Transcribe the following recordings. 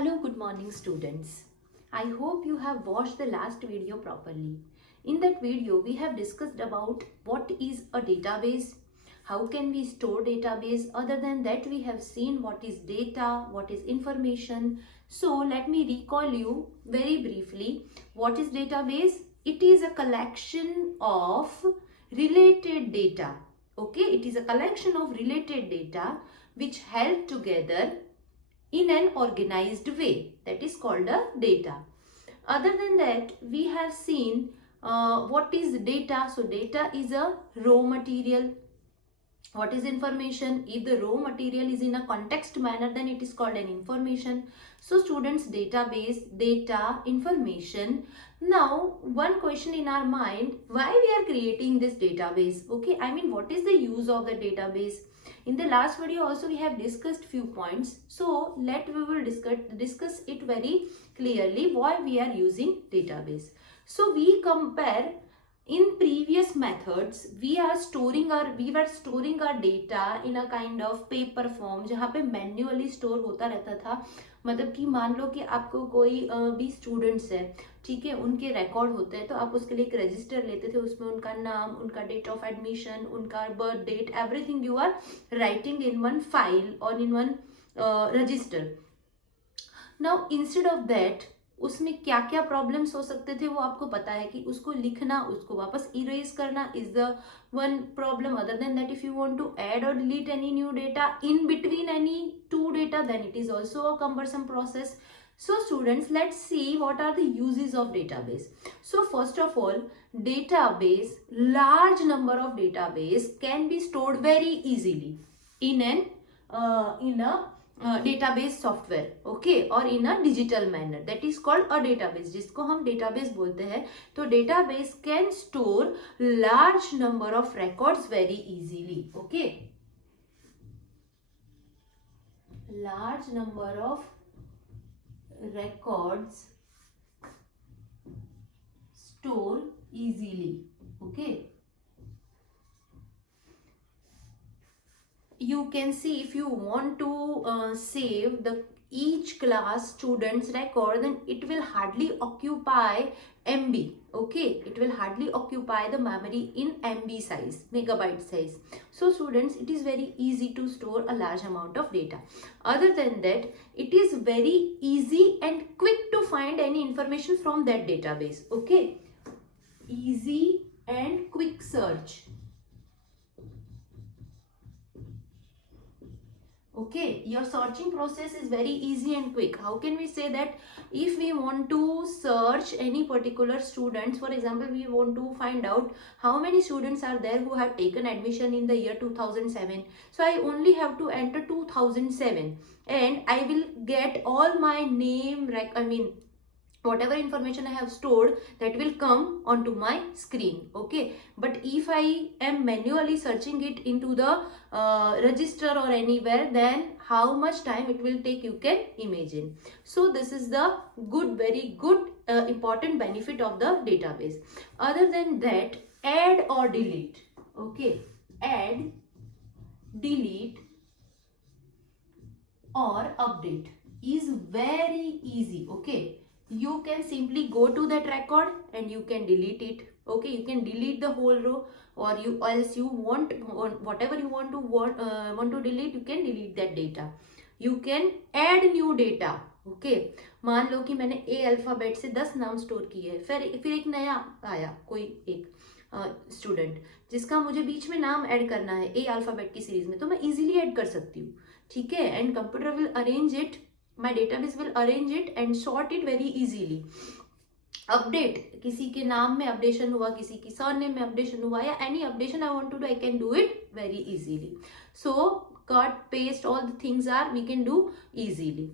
Hello, good morning students. I hope you have watched the last video properly. In that video, we have discussed about what is a database, how can we store database. Other than that, we have seen what is data, what is information. So let me recall you very briefly. What is database? It is a collection of related data. Okay, it is a collection of related data which held together in an organized way. That is called a data. Other than that, we have seen what is data. So data is a raw material. What is information? If the raw material is in a context manner, then it is called an information. So students, database, data, information. Now one question in our mind, why we are creating this database? Okay, I mean, what is the use of the database? In the last video also we have discussed few points. So we will discuss it very clearly why we are using database. So we compare. In previous methods, we were storing our data in a kind of paper form, जहाँ पे manually store होता रहता था. मतलब कि मान लो कि आपको कोई भी स्टूडेंट्स है, ठीक है, उनके रिकॉर्ड होते हैं, तो आप उसके लिए एक रजिस्टर लेते थे, उसमें उनका नाम, उनका डेट ऑफ एडमिशन, उनका birth date, everything you are writing in one file और in one register. Now instead of that, उसमें क्या क्या प्रॉब्लम्स हो सकते थे वो आपको पता है कि उसको लिखना, उसको वापस इरेज करना is the one problem. Other than that, if you want to add और delete any new data in between any two data, then it is also a cumbersome process. So students, let's see what are the uses of database. So first of all, database, large number of database can be stored very easily in a database software, okay, or in a digital manner. That is called a database, जिसको हम database बोलते हैं. तो database can store large number of records very easily, okay. Large number of records store easily, okay. You can see, if you want to save the each class students record, then it will hardly occupy MB, okay, it will hardly occupy the memory in MB size, megabyte size. So students, it is very easy to store a large amount of data. Other than that, it is very easy and quick to find any information from that database, okay. Easy and quick search, okay. Your searching process is very easy and quick. How can we say that? If we want to search any particular students, for example, we want to find out how many students are there who have taken admission in the year 2007. So I only have to enter 2007 and I will get all my name, whatever information I have stored, that will come onto my screen, okay. But if I am manually searching it into the register or anywhere, then how much time it will take, you can imagine. So this is the very good important benefit of the database. Other than that, add or delete, okay. Add, delete or update is very easy, okay. You can simply go to that record and you can delete it, okay. You can delete the whole row, or else you want whatever you want to delete, you can delete that data. You can add new data, okay. मान लो कि मैंने A alphabet से 10 नाम store किए, फिर एक नया आया कोई एक स्टूडेंट जिसका मुझे बीच में नाम ऐड करना है A अल्फाबेट की सीरीज में, तो मैं इजीली ऐड कर सकती हूँ, ठीक है. And computer will arrange it, my database will arrange it and sort it very easily. Update, किसी के नाम में अपडेशन हुआ, किसी की सरनेम में अपडेशन हुआ, या any updation I want to do, I can do it very easily. So cut, paste, all the things we can do easily.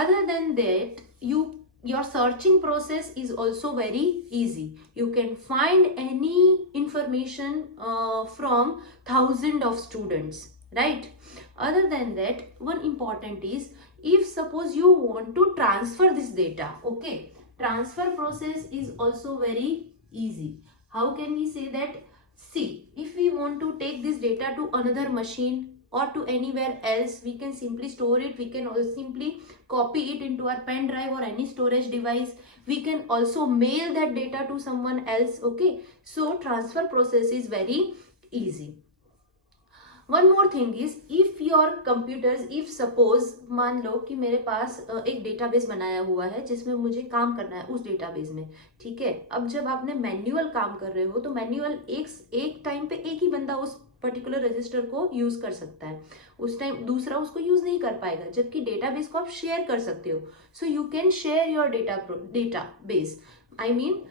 Other than that, your searching process is also very easy. You can find any information from thousands of students, right? Other than that, one important is, if suppose you want to transfer this data, okay, transfer process is also very easy. How can we say that? See, if we want to take this data to another machine or to anywhere else. We can simply store it. We can also simply copy it into our pen drive or any storage device. We can also mail that data to someone else. Okay, so transfer process is very easy. One more thing is if your computers, if suppose मान लो कि मेरे पास एक database बनाया हुआ है जिसमें मुझे काम करना है उस डेटाबेस में, ठीक है। अब जब आपने मैन्युअल काम कर रहे हो तो मैन्युअल एक टाइम पे एक ही बंदा उस पर्टिकुलर रजिस्टर को यूज कर सकता है, उस टाइम दूसरा उसको यूज नहीं कर पाएगा, जबकि डेटाबेस को आप शेयर कर सकते हो। So you can share your database, I mean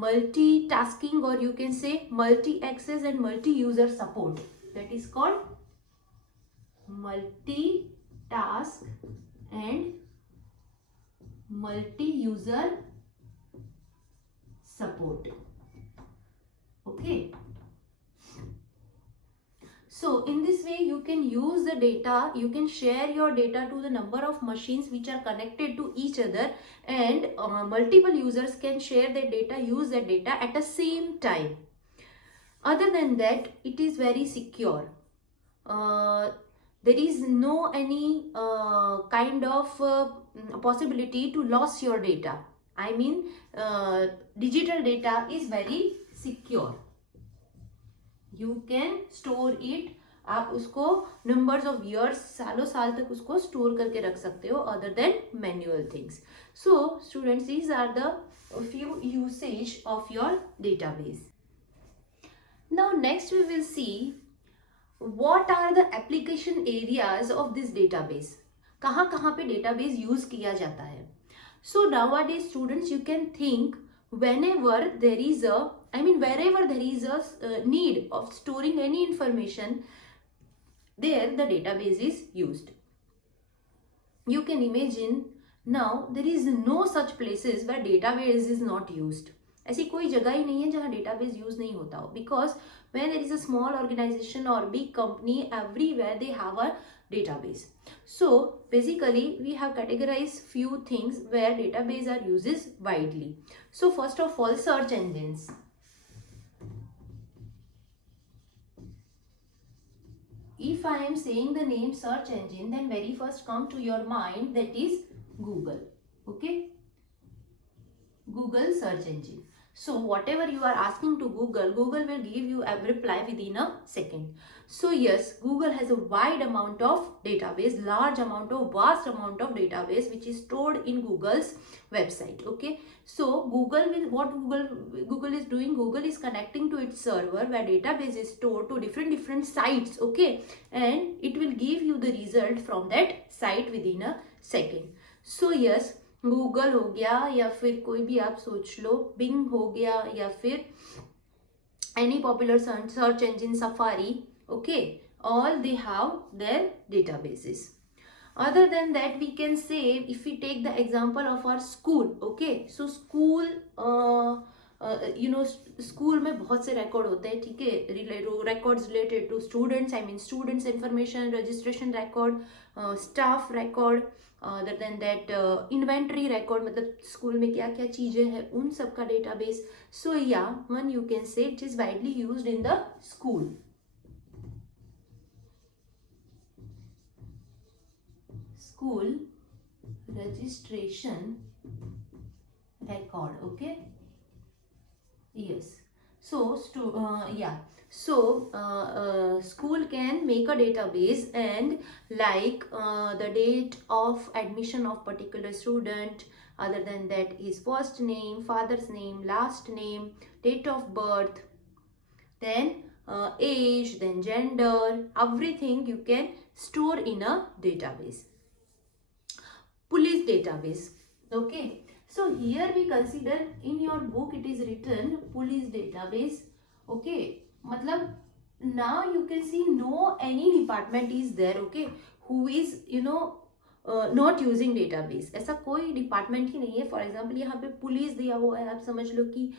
multitasking, or you can say multi-access and multi-user support. That is called multitask and multi-user support. Okay. So in this way you can use the data, you can share your data to the number of machines which are connected to each other, and multiple users can share their data, use their data at the same time. Other than that, it is very secure. There is no any kind of possibility to lose your data. I mean digital data is very secure. You can store it. आप उसको numbers of years, सालों साल तक उसको store करके रख सकते हो, other than manual things. So students, these are the few usage of your database. Now next we will see what are the application areas of this database. कहाँ कहाँ पे database use किया जाता है. So nowadays students, you can think whenever there is a, wherever there is a need of storing any information, there the database is used. You can imagine now there is no such places where database is not used. ऐसी कोई जगह ही नहीं है जहाँ database use नहीं होता हो, because when there is a small organisation और big company, everywhere they have a database. So basically we have categorized few things where database are uses widely. So first of all, search engines. If I am saying the name search engine, then very first come to your mind that is Google. Okay, Google search engine. So whatever you are asking to Google, Google will give you a reply within a second. So yes, Google has a wide amount of database, large amount of, vast amount of database which is stored in Google's website. Okay, so Google will, what Google is doing, Google is connecting to its server where database is stored to different sites. Okay, and it will give you the result from that site within a second. So yes, Google हो गया, या फिर कोई भी आप सोच लो, Bing हो गया, या फिर any popular search engine, safari. Okay, all they have their databases. Other than that, we can say, if we take the example of our school. Okay, so school, school में बहुत से रिकॉर्ड होते हैं, ठीक है, records related to students, students information, registration record, staff record, other than that inventory record, मतलब school में क्या क्या चीज़ें हैं उन सब का डेटाबेस. सो या one you can say it is widely used in the school. School registration record. Okay, yes. So school can make a database, and like the date of admission of particular student, other than that his first name, father's name, last name, date of birth, then age, then gender, everything you can store in a database. Police database. Okay, so here we consider, in your book it is written police database. Okay, matlab now you can see no any department is there, okay, who is not using database. ऐसा कोई department ही नहीं है. For example यहाँ पे police दिया हुआ है, आप समझ लो कि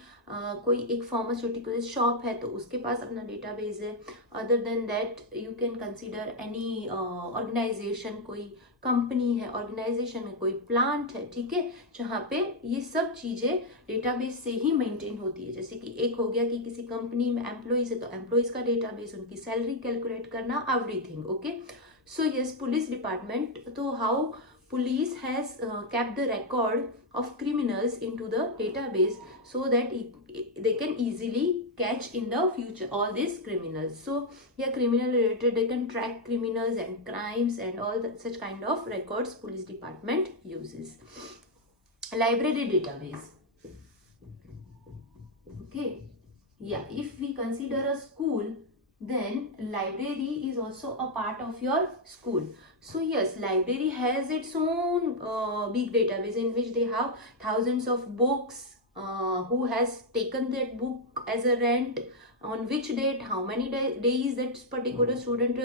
कोई एक फार्मास्यूटिकल शॉप है तो उसके पास अपना डेटाबेस है. Other than that you can consider any organisation, कोई कंपनी है, ऑर्गेनाइजेशन है, कोई प्लांट है, ठीक है, जहाँ पे ये सब चीजें डेटाबेस से ही मेंटेन होती है। जैसे कि एक हो गया कि किसी कंपनी में एम्प्लॉइज है तो एम्प्लॉइज का डेटाबेस, उनकी सैलरी कैलकुलेट करना, everything. Okay, so yes, police department, तो how police has kept the record of criminals into the database so that they can easily catch in the future all these criminals. So yeah, criminal related, they can track criminals and crimes and all such kind of records police department uses. Library database. Okay, yeah, if we consider a school, then library is also a part of your school. So yes, library has its own big database in which they have thousands of books, who has taken that book as a rent, on which date, how many days that particular student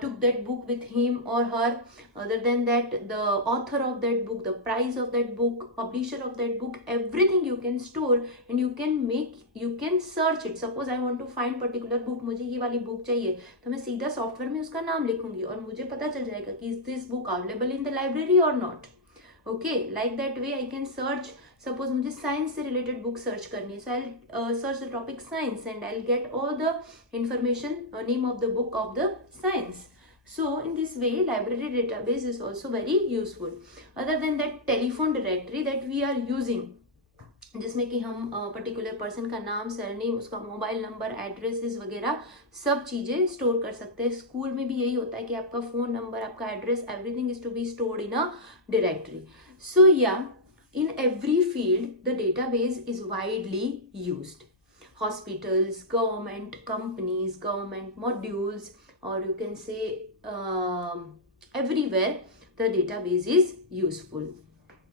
took that book with him or her. Other than that, the author of that book, the price of that book, publisher of that book, everything you can store, and you can search it. Suppose I want to find particular book, मुझे ये वाली book चाहिए, तो मैं सीधा software में उसका नाम लिखूंगी और मुझे पता चल जाएगा कि is this book available in the library or not. Okay, like that way I can search. Suppose मुझे साइंस से रिलेटेड बुक सर्च करनी है, so I'll search the topic science and I'll get all the information, name of the book of the science. So in this way, library database is also very useful. Other than that, telephone directory that we are using, जिसमें कि हम particular person का नाम, surname, उसका mobile number, addresses वगैरह सब चीज़ें store कर सकते हैं। स्कूल में भी यही होता है कि आपका फ़ोन नंबर, आपका address, everything is to be stored in a directory. So yeah, in every field the database is widely used. Hospitals, government companies, government modules, or you can say everywhere the database is useful.